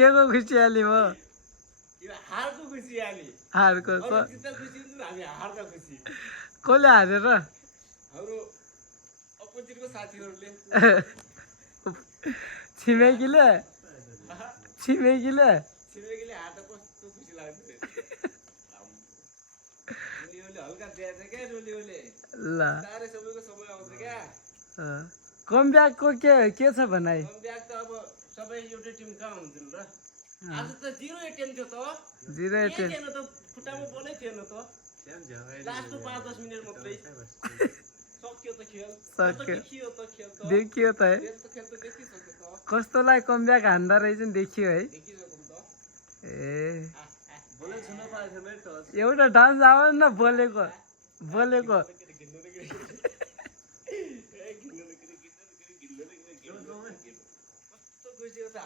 के को खुसियाली हो यो हारको खुसियाली हारको अरू जित्दा खुसी हुन्छन् हामी हार्दा खुसी कसले हारेर हाम्रो अपोजिटको साथीहरूले छिमेकीले छिमेकीले छिमेकीले हार्दा कस्तो खुसी लाग्थ्यो रोलियोले हल्का दिएछ क्या रोलियोले ल तारे सबैको समय आउँछ क्या कमब्याकको के छ भनाइ ब्याग त अब सबै एउटै टिम कहाँ हुन्छन् र आज त 0 एटेम्प थियो त 0 एटेम्प थिएन त खुट्टामा बोलै थिएन त लास्टको 5-10 मिनेट मात्रै सक्यो त खेल सक्यो। देखियो त खेल त देखियो त है खेल त देखिसक्यो त कस्तोलाई कमब्याक हान्दा रहेछ नि देखियो है देखिसक्यो त ए बोले सुन्न पाएको थियो मेरो टच एउटा डान्स आवाज न बोलेको बोलेको कस्तो खुसी हो त